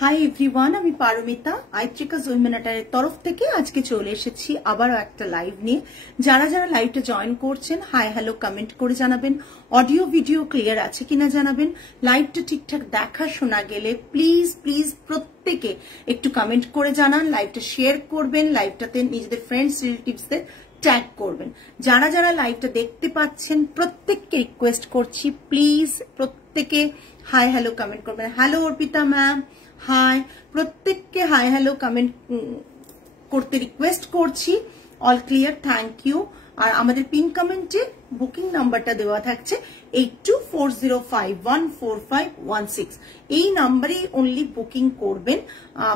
Hi everyone, আমি পারমিতা আইত্রিকা জুইমেনাটারের তরফ থেকে আজকে চলে এসেছি আবারও একটা লাইভ নিয়ে। যারা যারা লাইভটা জয়েন করছেন হাই হ্যালো কমেন্ট করে জানাবেন, অডিও ভিডিও ক্লিয়ার আছে কিনা জানাবেন, লাইভটা ঠিকঠাক দেখা শোনা গেলে প্লিজ প্লিজ প্রত্যেকে একটু কমেন্ট করে জানান, লাইভটা শেয়ার করবেন, লাইভটাতে নিজেদের ফ্রেন্ডস রিলেটিভসদের ট্যাগ করবেন। যারা যারা লাইভটা দেখতে পাচ্ছেন প্রত্যেককে রিকোয়েস্ট করছি প্লিজ প্রত্যেকে হাই হ্যালো কমেন্ট করবেন। হ্যালো অর্পিতা ম্যাম, হাই, প্রত্যেককে হাই হ্যালো কমেন্ট করতে রিকোয়েস্ট করছি। All clear, thank you. আর আমাদের পিন কমেন্টে বুকিং নাম্বারটা দেওয়া থাকছে 8240514516। এই নাম্বারে অনলি বুকিং করবেন।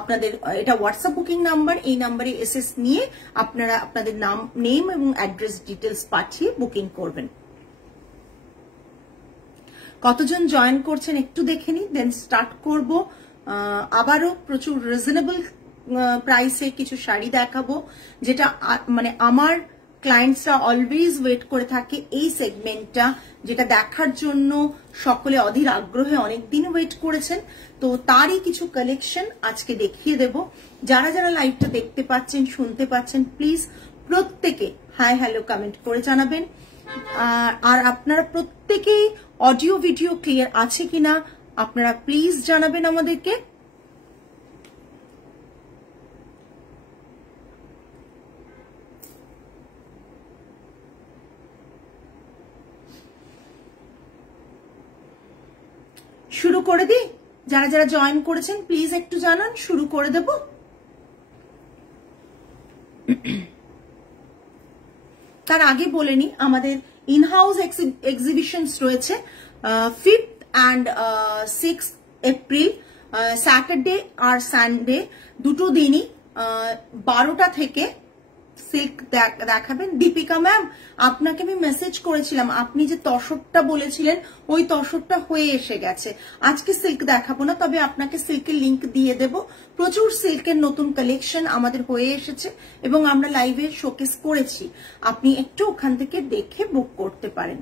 আপনাদের এটা হোয়াটসঅ্যাপ বুকিং নাম্বার, এই নাম্বারে এসএস নিয়ে আপনারা আপনাদের নাম, নেম এবং অ্যাড্রেস ডিটেলস পাঠিয়ে বুকিং করবেন। কতজন জয়েন করছেন একটু দেখে নি, দেন স্টার্ট করব। আবারও প্রচুর রিজনেবল প্রাইসে কিছু শাড়ি দেখাবো, যেটা মানে আমার ক্লায়েন্টসরা অলওয়েজ ওয়েট করে থাকে এই সেগমেন্টটা, যেটা দেখার জন্য সকলে অধীর আগ্রহে অনেকদিন ওয়েট করেছেন। তো তারই কিছু কালেকশন আজকে দেখিয়ে দেব। যারা যারা লাইভটা দেখতে পাচ্ছেন, শুনতে পাচ্ছেন, প্লিজ প্রত্যেকে হাই হ্যালো কমেন্ট করে জানাবেন। আর আপনারা প্রত্যেকেই অডিও ভিডিও ক্লিয়ার আছে কিনা আপনারা প্লিজ জানাবেন আমাদেরকে। শুরু করে দিই, যারা যারা জয়েন করেছেন প্লিজ একটু জানান, শুরু করে দেব। তার আগে বলে নি আমাদের ইনহাউস এক্সিবিশনস রয়েছে 5th and 6th April, Saturday আর সানডে দুটো দিনই 12টা থেকে সিল্ক দেখাবেন। দীপিকা ম্যাম, আপনাকে আমি মেসেজ করেছিলাম, আপনি যে তসরটা বলেছিলেন ওই তসরটা হয়ে এসে গেছে। আজকে সিল্ক দেখাবো না, তবে আপনাকে সিল্কের লিংক দিয়ে দেব। প্রচুর সিল্কের নতুন কালেকশন আমাদের হয়ে এসেছে এবং আমরা লাইভে শোকেস করেছি। আপনি একটু ওখান থেকে দেখে বুক করতে পারেন,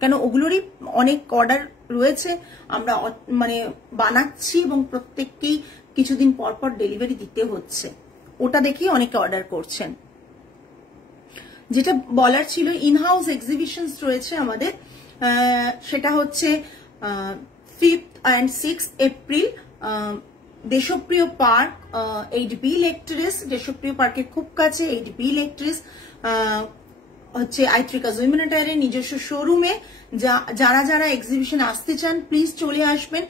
কেন ওগুলোরই অনেক অর্ডার রয়েছে, আমরা মানে বানাচ্ছি এবং প্রত্যেককেই কিছুদিন পর পর ডেলিভারি দিতে হচ্ছে। ওটা দেখেই অনেকে অর্ডার করছেন। যেটা বলার ছিল, ইনহাউস এক্সিবিশনস রয়েছে আমাদের, সেটা হচ্ছে 5th and 6th April, Deshapriya park, 8B ইলেকট্রিস, দেশপ্রিয় পার্কের খুব কাছে 8B ইলেকট্রিস হচ্ছে আইত্রিকা জুইমেনাটারের নিজস্ব শোরুমে। যারা যারা এক্সিবিশন আসতে চান প্লিজ চলে আসবেন।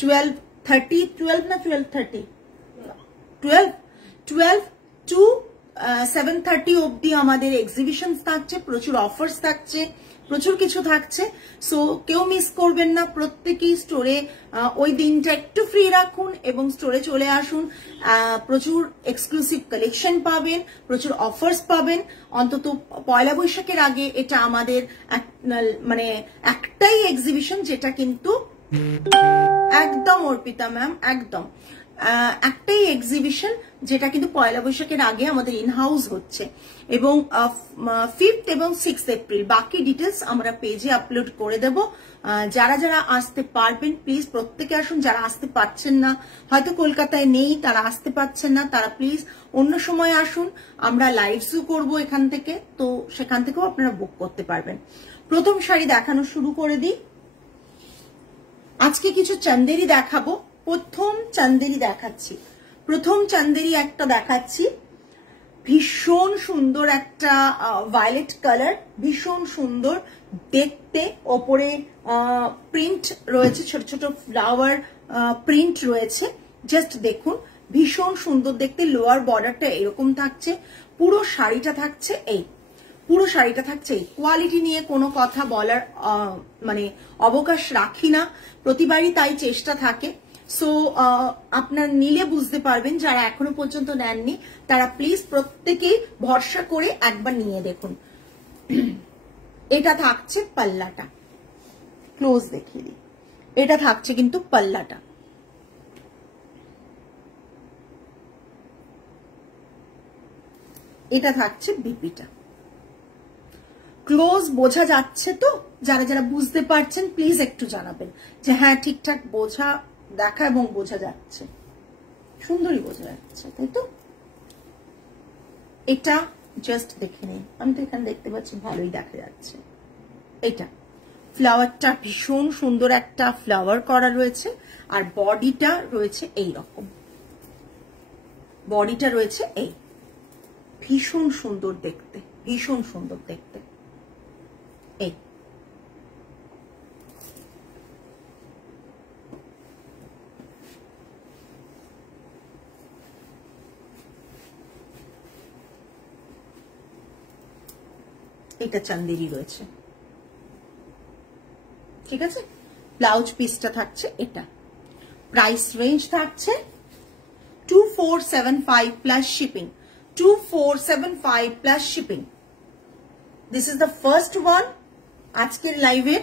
12 না 12:30 12 to 7:30 অব্দি আমাদের এক্সিবিশন থাকছে, প্রচুর অফার্স থাকছে, প্রচুর কিছু থাকছে। সো কেউ মিস করবেন না, প্রত্যেকেই স্টোরে ওই দিনটা একটু ফ্রি রাখুন এবং স্টোরে চলে আসুন। প্রচুর এক্সক্লুসিভ কালেকশন পাবেন, প্রচুর অফার্স পাবেন। অন্তত পয়লা বৈশাখের আগে এটা আমাদের মানে একটাই এক্সিবিশন যেটা কিন্তু একদম অর্পিতা ম্যাম, একদম একটাই এক্সিবিশন যেটা কিন্তু পয়লা বৈশাখের আগে আমাদের ইনহাউস হচ্ছে, এবং 5th এবং 6th এপ্রিল। বাকি ডিটেলস আমরা পেজে আপলোড করে দেব। যারা যারা আসতে পারবেন প্লিজ প্রত্যেকে আসুন। যারা আসতে পারছেন না, হয়তো কলকাতায় নেই, তারা আসতে পারছেন না, তারা প্লিজ অন্য সময় আসুন। আমরা লাইভসও করবো এখান থেকে, তো সেখান থেকেও আপনারা বুক করতে পারবেন। প্রথম শাড়ি দেখানো শুরু করে দিই। আজকে কিছু চান্দেরি দেখাবো। প্রথম চান্দেরি দেখাচ্ছি, প্রথম চান্দেরি একটা দেখাচ্ছি, ভীষণ সুন্দর একটা ভায়োলেট কালার, ভীষণ সুন্দর দেখতে। ওপরে প্রিন্ট রয়েছে, ছোট ছোট ফ্লাওয়ার প্রিন্ট রয়েছে, জাস্ট দেখুন ভীষণ সুন্দর দেখতে। লোয়ার বর্ডারটা এরকম থাকছে, পুরো শাড়িটা থাকছে এই, পুরো শাড়িটা থাকছে এই। কোয়ালিটি নিয়ে কোনো কথা বলার মানে অবকাশ রাখি না, প্রতিবারই তাই চেষ্টা থাকে। সো আপনার নিলে বুঝতে পারবেন, যারা এখনো পর্যন্ত নেননি তারা প্লিজ প্রত্যেকেই ভরসা করে একবার নিয়ে দেখুন। এটা থাকছে পাল্লাটা, ক্লোজ দেখিয়ে দিই, এটা থাকছে কিন্তু পাল্লাটা। এটা থাকছে বিপিটা। ক্লোজ বোঝা যাচ্ছে তো? যারা যারা বুঝতে পারছেন প্লিজ একটু জানাবেন যে হ্যাঁ ঠিকঠাক বোঝা দেখা এবং বোঝা যাচ্ছে, সুন্দরই বোঝা যাচ্ছে, তাই তো? এটা জাস্ট দেখে নিন, আমি তো এখানে দেখতে পাচ্ছি ভালোই দেখা যাচ্ছে। এটা ফ্লাওয়ারটা ভীষণ সুন্দর একটা ফ্লাওয়ার করা রয়েছে, আর বডিটা রয়েছে এই রকম, বডিটা রয়েছে এই, ভীষণ সুন্দর দেখতে, ভীষণ সুন্দর দেখতে। এই এটা চান্দেরি রয়েছে, ঠিক আছে? ব্লাউজ পিসটা থাকছে এটা। প্রাইস রেঞ্জ থাকছে 2475 plus shipping, 2475 plus shipping. This is the first one আজকের লাইভের,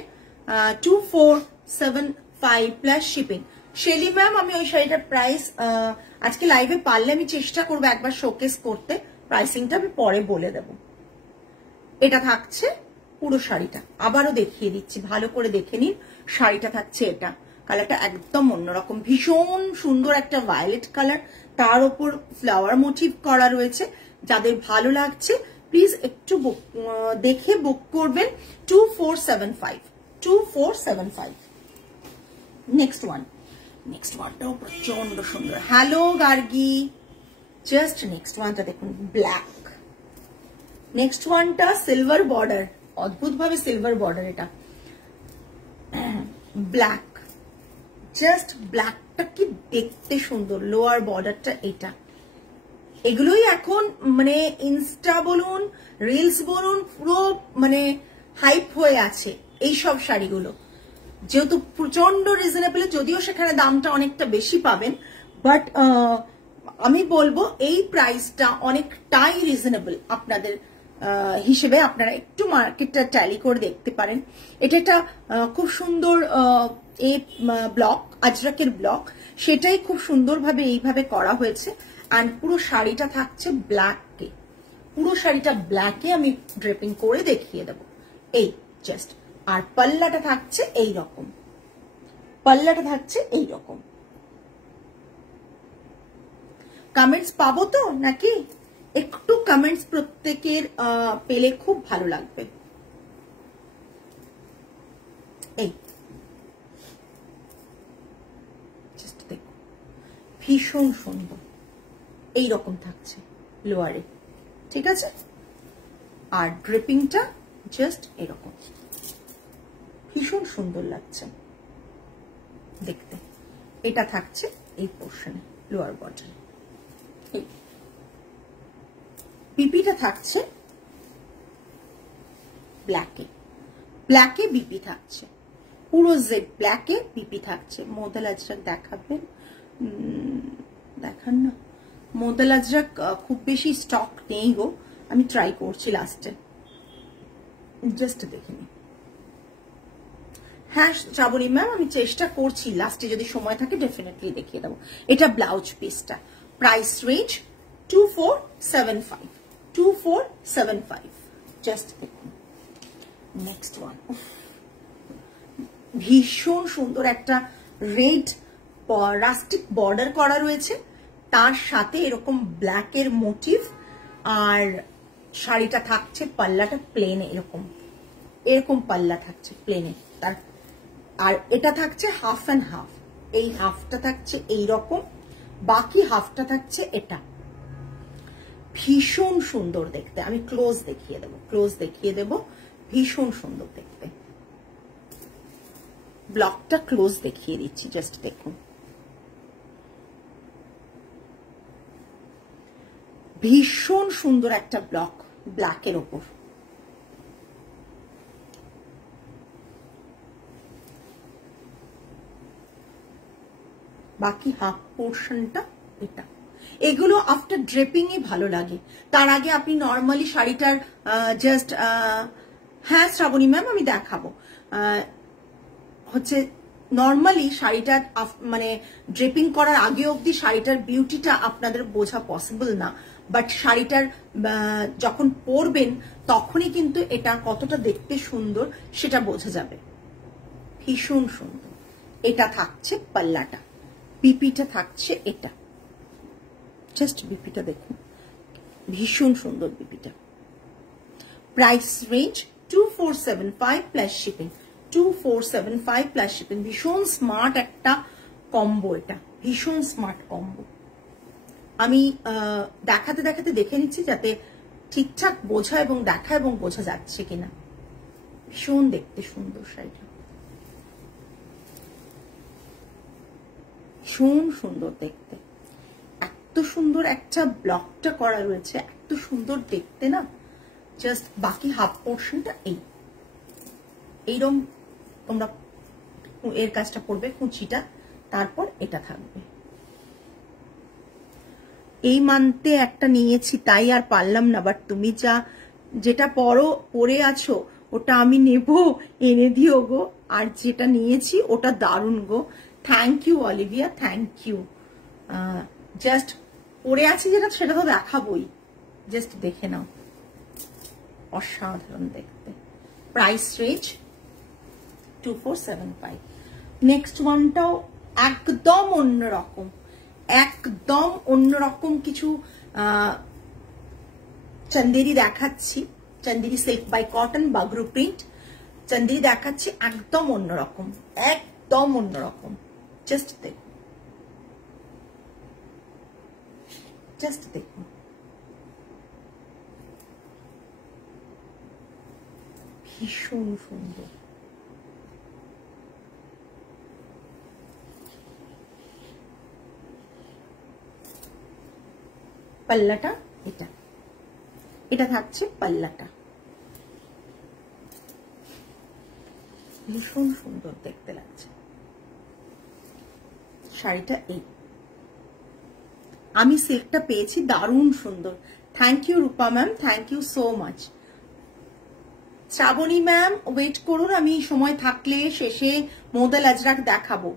2475 প্লাস শিপিং। শেলি ম্যাম, আমি ওই শাড়িটার প্রাইস আজকে লাইভে পারলে আমি চেষ্টা করবো একবার শোকেস করতে, প্রাইসিংটা আমি পরে বলে দেব। এটা থাকছে পুরো শাড়িটা, আবারও দেখিয়ে দিচ্ছি, ভালো করে দেখে নিন। শাড়িটা থাকছে এটা, কালারটা একদম অন্যরকম, ভীষণ সুন্দর একটা ভায়োলেট কালার, তার উপর ফ্লাওয়ার মোটিভ করা রয়েছে। যাদের ভালো লাগছে প্লিজ একটু দেখে বুক করবেন। 2475, 2475। নেক্সট ওয়ান, নেক্সট ওয়ানটাও প্রচন্ড সুন্দর। হ্যালো গার্গি, জাস্ট নেক্সট ওয়ানটা দেখুন, ব্ল্যাক। নেক্সট ওয়ানটা সিলভার বর্ডার, অদ্ভুত ভাবে সিলভার বর্ডার, এটা ব্ল্যাক, জাস্ট ব্ল্যাকটা কি দেখতে সুন্দর, লোয়ার বর্ডারটা এটা। এগুলোই এখন মানে ইনস্টা বলুন, রিলস বলুন, পুরো মানে হাইপ হয়ে আছে এই সব শাড়িগুলো, যেহেতু প্রচন্ড রিজনেবল, যদিও সেখানে দামটা অনেকটা বেশি পাবেন, বাট আমি বলবো এই প্রাইসটা অনেকটাই রিজনেবল আপনাদের হিসেবে। আপনারা একটু মার্কেটটা ট্যালি করে দেখতে পারেন। এটা একটা খুব সুন্দর এই ব্লক, আজরাকের ব্লক, সেটাই খুব সুন্দরভাবে এইভাবে করা হয়েছে। অ্যান্ড পুরো শাড়িটা থাকছে ব্ল্যাকে, পুরো শাড়িটা ব্ল্যাকে আমি ড্রেপিং করে দেখিয়ে দেব, এই জাস্ট। আর পাল্লাটা থাকছে এই রকম, পাল্লাটা থাকছে এই রকম। কমেন্টস পাবো তো নাকি? একটু কমেন্টস প্রত্যেকের পেলে খুব ভালো লাগবে। এই জাস্ট দেখো, ভীষণ সুন্দর, এই রকম থাকছে লোয়ারে, ঠিক আছে? আর ড্রিপিংটা জাস্ট এরকম, ভীষণ সুন্দর লাগছে দেখতে। এটা থাকছে এই পোর্শনে, লোয়ার বর্ডারে। বিপিটা থাকছে ব্ল্যাকে, ব্ল্যাকে বিপি থাকছে, পুরো জেড ব্ল্যাকে বিপি থাকছে। মোদাল আজরাক দেখাবেন? দেখান না, মোদাল আজরাক খুব বেশি স্টক নেই গো, আমি ট্রাই করছি লাস্টে, জাস্ট দেখে নি। হ্যাঁ শ্রাবণী ম্যাম, আমি চেষ্টা করছি, লাস্টে যদি সময় থাকে ডেফিনেটলি দেখিয়ে দেবো। এটা ব্লাউজ পিসটা, প্রাইস রেঞ্জ 2475, 2475, জাস্ট দেখুন। নেক্সট ওয়ান, ভীষণ সুন্দর একটা রেড রাস্টিক বর্ডার করা রয়েছে, তার সাথে এরকম ব্ল্যাকের মোটিভ, আর শাড়িটা থাকছে পাল্লাটা প্লেনে, এরকম এরকম পাল্লা থাকছে প্লেনে, তার আর এটা থাকছে হাফ অ্যান্ড হাফ, এই হাফটা থাকছে এই রকম, বাকি হাফটা থাকছে এটা। ভীষণ সুন্দর দেখতে, আমি ক্লোজ দেখিয়ে দেবো, ক্লোজ দেখিয়ে দেবো, ভীষণ সুন্দর দেখতে। ব্লকটা ক্লোজ দেখিয়ে দিচ্ছি, জাস্ট দেখুন, ভীষণ সুন্দর একটা ব্লক ব্ল্যাকের ওপর। বাকি হাফ পোর্শনটা এটা। এগুলো আফটার ড্রেপিংই ভালো লাগে, তার আগে আপনি নর্মালি শাড়িটার জাস্ট, হ্যাঁ শ্রাবণী ম্যাম আমি দেখাবো, হচ্ছে নর্মালি শাড়িটা মানে ড্রেপিং করার আগে অবধি শাড়িটার বিউটিটা আপনাদের বোঝা পসিবল না, বাট শাড়িটার যখন পরবেন তখনই কিন্তু এটা কতটা দেখতে সুন্দর সেটা বোঝা যাবে। ভীষণ সুন্দর। এটা থাকছে পাল্লাটা, বিপিটা থাকছে এটা, জাস্ট বিপিটা দেখুন, ভীষণ সুন্দর বিপিটা। Price range 2475 plus shipping, 2475 plus shipping. ভীষণ স্মার্ট একটা কম্বো, এটা ভীষণ স্মার্ট কম্বো। আমি দেখাতে দেখাতে দেখে নিচ্ছি যাতে ঠিকঠাক বোঝা এবং দেখা এবং বোঝা যাচ্ছে কিনা। ভীষণ দেখতে সুন্দর শাড়িটা, ভীষণ সুন্দর দেখতে, এত সুন্দর একটা ব্লকটা করা রয়েছে, এত সুন্দর দেখতে না। জাস্ট বাকি হাফ পোর্শনটা এইরকম তোমরা এর কাজটা করবে, কুচিটা, তারপর এটা থাকবে। এই মান্থে একটা নিয়েছি তাই আর পারলাম না, বাট তুমি যেটা পরে আছো ওটা আমি নেব, এনে দিও গো। আর যেটা নিয়েছি ওটা দারুণ গো, thank you Olivia, thank you. Just পরে আছি যেটা সেটা তো দেখাবোই, জাস্ট দেখে নাও, অসাধারণ দেখতে। Price range 2475। নেক্সট ওয়ানটাও একদম অন্যরকম, একদম অন্যরকম কিছু চন্দেরি দেখাচ্ছি, Chanderi silk by cotton Bagru print Chanderi দেখাচ্ছি, একদম অন্যরকম, একদম অন্যরকম। জাস্ট দেখুন, জাস্ট দেখুন, ভীষণ সুন্দর। পাল্লাটা এটা থাকছে, পাল্লাটা ভীষণ সুন্দর দেখতে লাগছে শাড়িটা। আমি সিল্কটা পেয়েছি, দারুণ সুন্দর। Thank you Rupa ma'am, thank you so much. Shrabani ma'am wait করুন, আমি সময় থাকলে শেষে মোদাল আজরাক দেখাবো।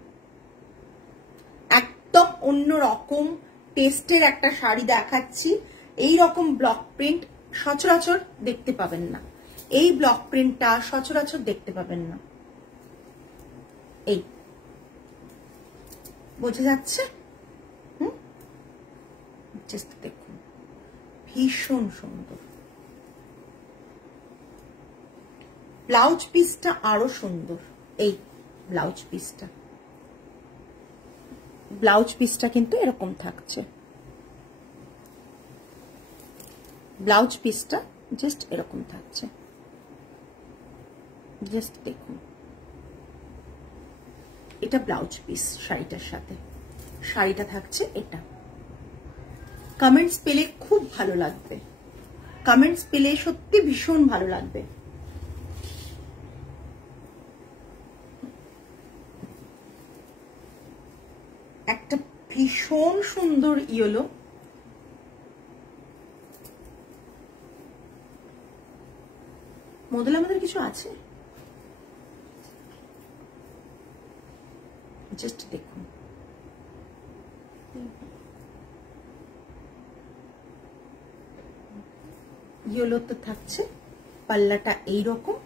একদম অন্যরকম টেস্টের একটা শাড়ি দেখাচ্ছি। এই রকম ব্লক প্রিন্ট সচরাচর দেখতে পাবেন না, এই ব্লক প্রিন্টটা সচরাচর দেখতে পাবেন না। এই বোঝা যাচ্ছে? জাস্ট দেখুন, ভীষণ সুন্দর। ব্লাউজ পিসটা আরো সুন্দর। এই ব্লাউজ পিসটা কিন্তু এরকম থাকছে, ব্লাউজ পিসটা জাস্ট এরকম থাকছে, জাস্ট দেখুন। এটা ব্লাউজ পিস শাড়িটার সাথে, শাড়িটা থাকছে এটা। কমেন্টস পেলে খুব ভালো লাগবে, কমেন্টস পেলে সত্যি ভীষণ ভালো লাগবে। একটা ভীষণ সুন্দর ইয়েলো, মডেল আমাদের কিছু আছে, জাস্ট দেখুন। ইয়েলো তো থাকছে, পাল্লাটা এইরকম,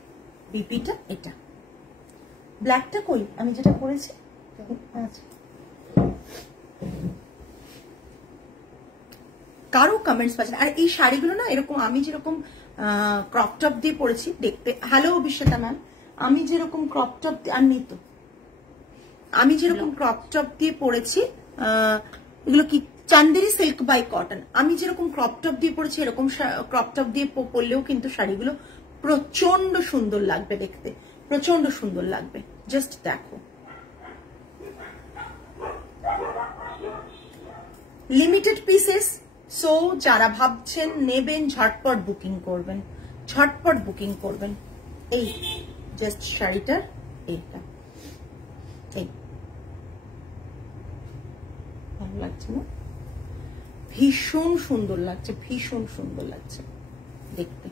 বিপিটা এটা। ব্ল্যাকটা কই আমি যেটা পরেছি, আচ্ছা কারো কমেন্টস পাচ্ছেন। আর এই শাড়িগুলো না এরকম, আমি যেরকম ক্রপ টপ দিয়ে পরেছি দেখতে, হ্যালো অভিষেতা ম্যাম, আমি যেরকম ক্রপ টপ আর নেই তো, আমি যেরকম ক্রপ টপ দিয়ে পরেছি, এগুলো কি চান্দেরি সিল্ক বাই কটন, আমি যেরকম ক্রপ টপ দিয়ে পরেছি এরকম ক্রপ টপ দিয়ে পরলেও কিন্তু শাড়িগুলো প্রচন্ড সুন্দর লাগবে দেখতে, প্রচন্ড সুন্দর লাগবে। জাস্ট দেখো, লিমিটেড পিসেস, সো যারা ভাবছেন নেবেন ঝটপট বুকিং করবেন, ঝটপট বুকিং করবেন। এই জাস্ট শাড়িটার এইটা, এই ভালো লাগছে না? ভীষণ সুন্দর লাগছে, ভীষণ সুন্দর লাগছে দেখতে।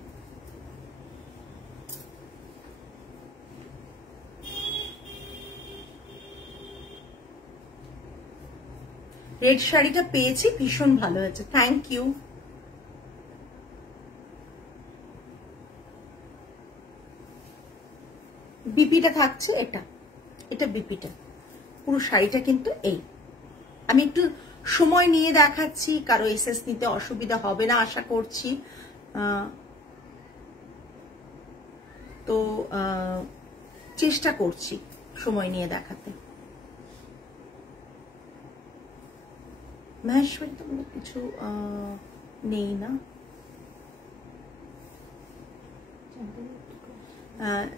রেড শাড়িটা পেয়েছি, ভীষণ ভালো হয়েছে, থ্যাংক ইউ। বিপিটা থাকছে এটা, এটা বিপিটা, পুরো শাড়িটা কিন্তু এই আমি একটু সময় নিয়ে দেখাচ্ছি, কারো এসএস নিতে অসুবিধা হবে না আশা করছি। তো চেষ্টা করছি সময় নিয়ে দেখাতে। মহেশ্বরী তো কিছু নেই না।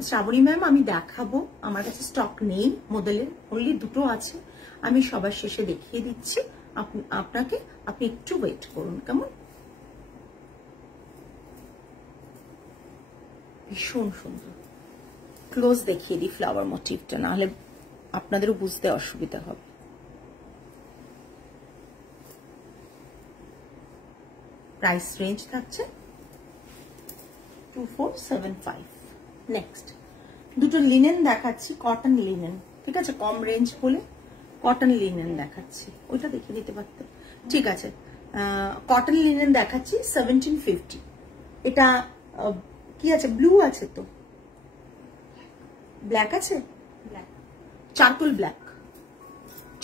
শ্রাবণী ম্যাম আমি দেখাবো, আমার কাছে স্টক নেই মডেলের, অনলি দুটো আছে, আমি সবার শেষে দেখিয়ে দিচ্ছি আপনাকে, আপনি একটু ওয়েট করুন কেমন। ভীষণ সুন্দর, ক্লোজ দেখিয়ে দিই ফ্লাওয়ার মোটিভটা, নাহলে আপনাদেরও বুঝতে অসুবিধা হবে। প্রাইস রেঞ্জ থাকছে 2475। নেক্সট দুটো লিনেন দেখাচ্ছি, কটন লিনেন, ঠিক আছে, কম রেঞ্জ বলে কটন লিনেন দেখাচ্ছি, ওইটা দেখে নিতে পারতে, ঠিক আছে। কটন লিনেন দেখাচ্ছি 1750। এটা কি আছে, ব্লু আছে তো, ব্ল্যাক আছে, charcoal black,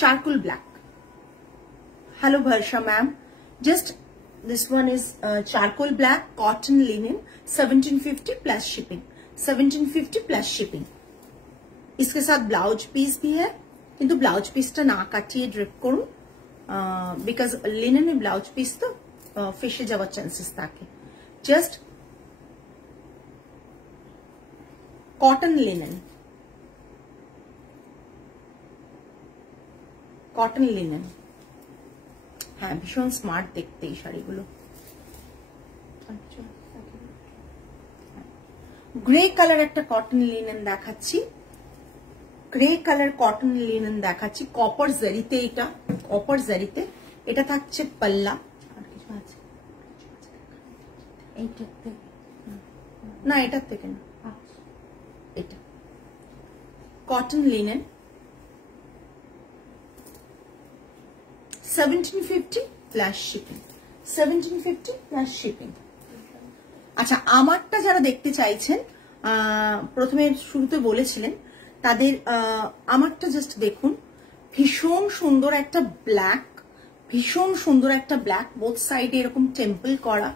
charcoal black. Hello Varsha ma'am, just this one is charcoal black cotton linen 1750 plus shipping, 1750 plus shipping। इसके साथ ब्लाउज पीस भी है, किंतु ब्लाउज पीसটা না কাটিয়ে ড্রেপ করুন, বিকজ লিনেনে ব্লাউজ পিস তো ফেসে যাওয়ার চান্সেস থাকে। Just cotton linen, cotton linen, হ্যাঁ ভীষণ স্মার্ট দেখতে এই শাড়িগুলো। গ্রে কালার একটা কটন লিনেন দেখাচ্ছি, গ্রে কালার কটন লিনেন দেখাচ্ছি, কপার জারিতে, এটা কপার জারিতে, এটা থাকছে পাল্লা, আর কিছু আছে না, এটার থেকে না, এটা cotton linen 1750 plus shipping, 1750 plus shipping. আচ্ছা, আমারটা যারা দেখতে চাইছেন, প্রথমে শুরুতে বলেছিলেন তাদের, আমারটা জাস্ট দেখুন, ভীষণ সুন্দর একটা ব্ল্যাক, ভীষণ সুন্দর একটা ব্ল্যাক, বোথ সাইডে এরকম টেম্পল করা,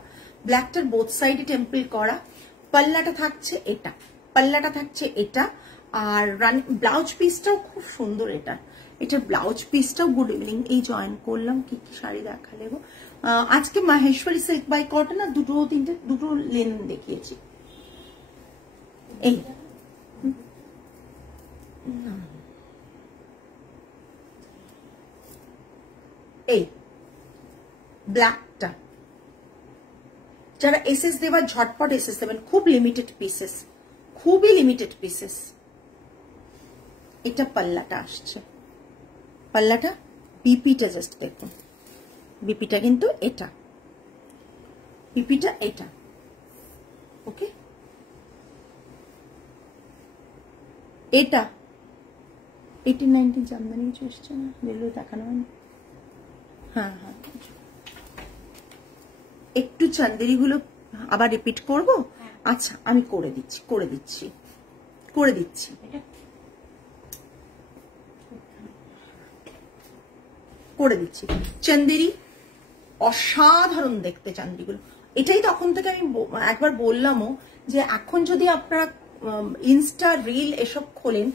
ব্ল্যাকটার বোথ সাইডে টেম্পল করা, পাল্লাটা থাকছে এটা, পাল্লাটা থাকছে এটা, আর ব্লাউজ পিসটাও খুব সুন্দর, এটার ব্লাউজ পিসটাও গুড ইভিনিং, এই জয়েন করলাম, কি কি শাড়ি দেখালে গো আজকে, মাহেশ্বরী সিল্ক বাই কটন, আর দুটো তিনটে দুটো লিনেন দেখিয়েছি। এই এই ব্ল্যাকটা, যারা এসএস দেবার ঝটপট এসএস দেবেন, খুব লিমিটেড পিসেস, খুবই লিমিটেড পিসেস। এটা পাল্লাটা আসছে, পাল্লাটা বিপিটা জাস্ট দেখুন, বিপিটা কিন্তু এটা, বিপিটা এটা, ওকে, এটা 18-19 জামদানি কিছু এসছে না, রেলওয়ে দেখানো হয় না, হ্যাঁ হ্যাঁ, একটু চান্দেরি গুলো আবার রিপিট করব, আচ্ছা আমি করে দিচ্ছি, করে দিচ্ছি, করে দিচ্ছি। করে দিচ্ছি চান্দেরি, অসাধারণ দেখতে চান্দিগুলো। এটাই তখন থেকে আমি একবার বললামও যে এখন যদি আপনারা ইনস্টা রিল এসব খোলেন,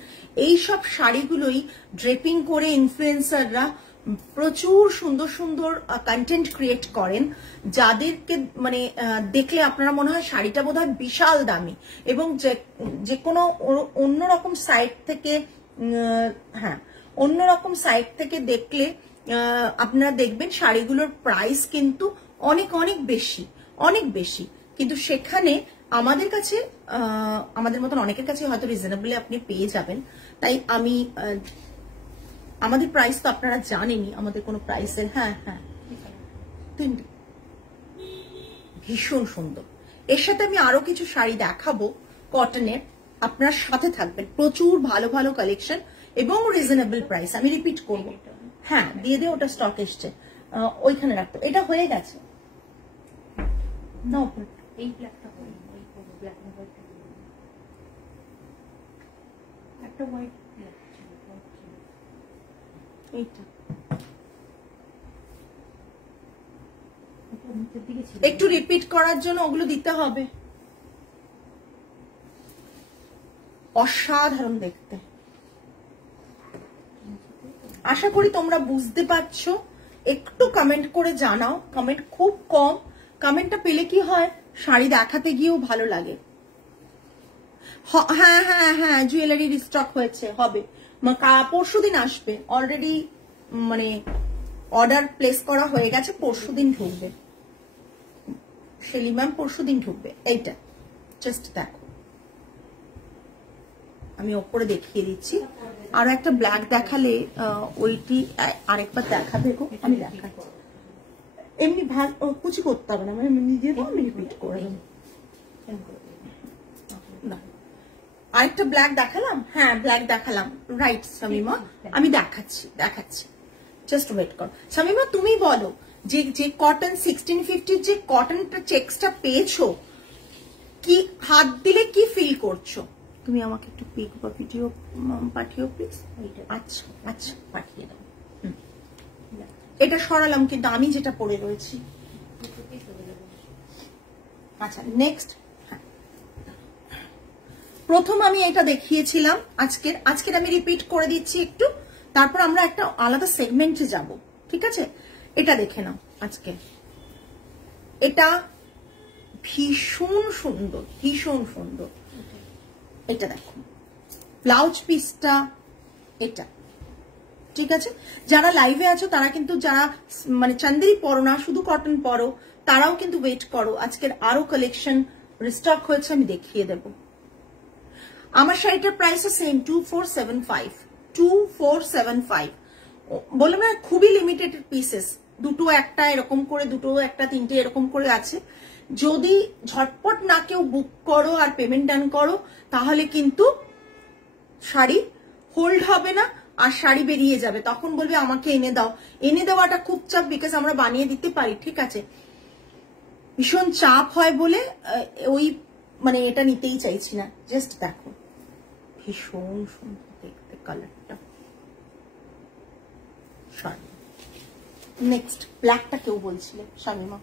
এইসব শাড়িগুলোই ড্রেপিং করে ইনফ্লুয়েন্সাররা প্রচুর সুন্দর সুন্দর কন্টেন্ট ক্রিয়েট করেন, যাদেরকে মানে দেখলে আপনারা মনে হয় শাড়িটা বোধহয় বিশাল দামি, এবং যে কোনো অন্যরকম সাইট থেকে, হ্যাঁ অন্যরকম সাইট থেকে দেখলে আপনারা দেখবেন শাড়িগুলোর প্রাইস কিন্তু অনেক অনেক বেশি, অনেক বেশি, কিন্তু সেখানে আমাদের কাছে, আমাদের মতন অনেকের কাছে হয়তো রিজনেবলি আপনি পেয়ে যাবেন। তাই আমি, আমাদের প্রাইস তো আপনারা জানেনই, আমাদের কোনো প্রাইসের, হ্যাঁ হ্যাঁ তিনটে ভীষণ সুন্দর। এর সাথে আমি আরো কিছু শাড়ি দেখাবো কটনের, আপনার সাথে থাকবেন, প্রচুর ভালো ভালো কালেকশন এবং রিজনেবল প্রাইস। আমি রিপিট করব, হ্যাঁ দিয়ে দিয়ে, ওটা স্টক এসছে, ওইখানে রাখতো, এটা হয়ে গেছে, এই ব্ল্যাকটা করি, ওই ব্ল্যাক এন্ড হোয়াইট একটা হোয়াইট ব্ল্যাক ছিল, এইটা একটু রিপিট করার জন্য ওগুলো দিতে হবে। অসাধারণ দেখতে। আশা করি তোমরা বুঝতে পারছো। একটু কমেন্ট করে জানাও, কমেন্ট খুব কম। কমেন্টটা পেলে কি হয়, শাড়ি দেখাতে গিয়েও ভালো লাগে। হ্যাঁ হ্যাঁ হ্যাঁ, জুয়েলারি রিস্টক হয়েছে, হবে, পরশুদিন আসবে। অলরেডি মানে অর্ডার প্লেস করা হয়ে গেছে, পরশুদিন ঢুকবে। শেলি ম্যাম পরশুদিন ঢুকবে। এইটা জাস্ট দেখো, আমি ওপরে দেখিয়ে দিচ্ছি। আরো একটা ব্ল্যাক দেখালে ওইটি আরেকবার দেখাবে গো, আমি দেখাই। এমনি কুচি করতে হবে না, মানে নিজে আমি রিপিট করে দেবো। আরেকটা ব্ল্যাক দেখালাম, হ্যাঁ ব্ল্যাক দেখালাম, রাইট শামিমা, আমি দেখাচ্ছি জাস্ট ওয়েট করো। শামিমা তুমি বলো, যে কটন 1650 যে কটনটা চেকসটা পেয়েছো, কি হাত দিলে কি ফিল করছো? তুমি আমাকে একটু পিক বা ভিডিও পাঠিও প্লিজ। আচ্ছা আচ্ছা, পাঠিয়ে দাও। এটা সরালাম, কিন্তু আমি যেটা পরে রয়েছি। আচ্ছা নেক্সট, প্রথম আমি এটা দেখিয়েছিলাম আজকের আমি রিপিট করে দিচ্ছি একটু, তারপর আমরা একটা আলাদা সেগমেন্টে যাব, ঠিক আছে? এটা দেখে নাও আজকে। এটা ভীষণ সুন্দর, ভীষণ সুন্দর। এটা দেখো ব্লাউজ পিসটা, এটা ঠিক আছে। যারা লাইভে আছো তারা কিন্তু, যারা মানে চান্দেরি পরো না, শুধু কটন পরো, তারাও কিন্তু ওয়েট করো। আজকের আরো কালেকশন রিস্টক হয়েছে, আমি দেখিয়ে দেব। আমার শাড়িটার প্রাইস সেম 2475। বললাম না, খুবই লিমিটেড পিসেস, দুটো একটা এরকম করে, দুটো একটা তিনটে এরকম করে আছে। যদি ঝটপট না কেউ বুক করো আর পেমেন্ট ডান করো, তাহলে কিন্তু শাড়ি হোল্ড হবে না আর শাড়ি বেরিয়ে যাবে। তখন বলবে আমাকে এনে দাও। এনে দেওয়াটা খুব চাপ, বিকজ আমরা বানিয়ে দিতে পারি, ঠিক আছে। ভীষণ চাপ হয় বলে ওই মানে এটা নিতেই চাইছি না। জাস্ট দেখো, ভীষণ সুন্দর দেখতে কালারটা। শাড়ি নেক্সট ব্ল্যাকটা কেউ বলছিলে শামিমা,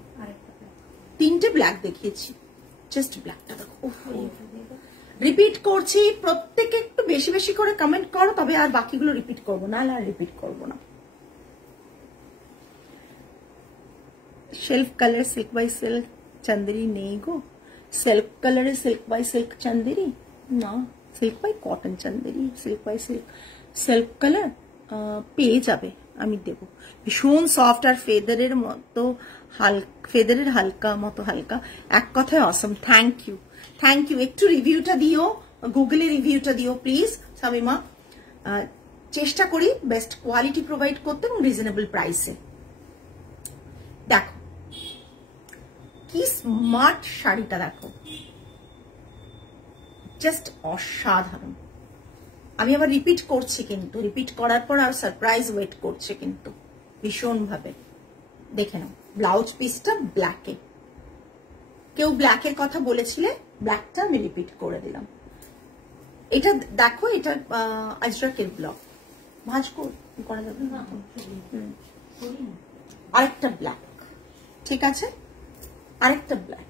তিনটে ব্ল্যাক দেখিয়েছি, জাস্ট ব্ল্যাকটা দেখো। রিপিট করছি, প্রত্যেকে একটু বেশি বেশি করে কমেন্ট করো, তবে আর বাকিগুলো রিপিট করবো না, আর রিপিট করবো না। Self colour silk by silk Chanderi নেই গো। সেলফ কালারে সিল্ক বাই সিল্ক চান্দেরি না, silk by cotton Chanderi, silk by silk self colour পেয়ে যাবে, আমি দেব। ভীষণ সফট আর ফেদারের মতো ফেদারের হালকা মতো হালকা, এক কথায় awesome. Thank you, thank you. একটু রিভিউটা দিও, গুগলে রিভিউটা দিও প্লিজ শামিমা। চেষ্টা করি বেস্ট কোয়ালিটি প্রোভাইড করতে এবং রিজনেবল প্রাইসে। দেখো কি স্মার্ট শাড়িটা, দেখো জাস্ট অসাধারণ। আমি আবার রিপিট করছি, কিন্তু রিপিট করার পর আর সারপ্রাইজ ওয়েট করছে কিন্তু ভীষণ ভাবে। দেখে নাও ব্লাউজ পিসটা ব্ল্যাকে, কেউ ব্ল্যাকের কথা বলেছিলে, ব্ল্যাকটা আমি রিপিট করে দিলাম। এটা দেখো, এটা আজরাকের ব্লক, ভাঁজ করা যাবে না। আরেকটা ব্ল্যাক, ঠিক আছে, আরেকটা ব্ল্যাক।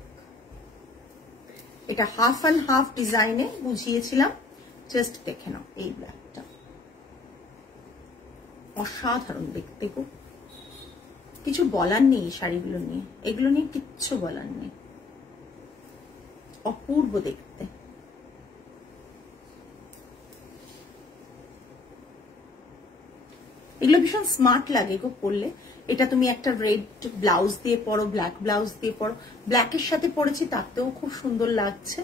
এটা হাফ অ্যান্ড হাফ ডিজাইনে বুঝিয়েছিলাম, জাস্ট দেখে নাও এই ব্ল্যাকটা। অসাধারণ দেখতে গো, কিছু বলার নেই শাড়িগুলো নিয়ে, এগুলো নিয়ে কিচ্ছু বলার নেই, অপূর্ব দেখতে। এগুলো ভীষণ স্মার্ট লাগে গো পরলে। এটা তুমি একটা রেড ব্লাউজ দিয়ে পরো, ব্ল্যাক ব্লাউজ দিয়ে পরো, ব্ল্যাকের সাথে পরেছি তাতেও খুব সুন্দর লাগছে,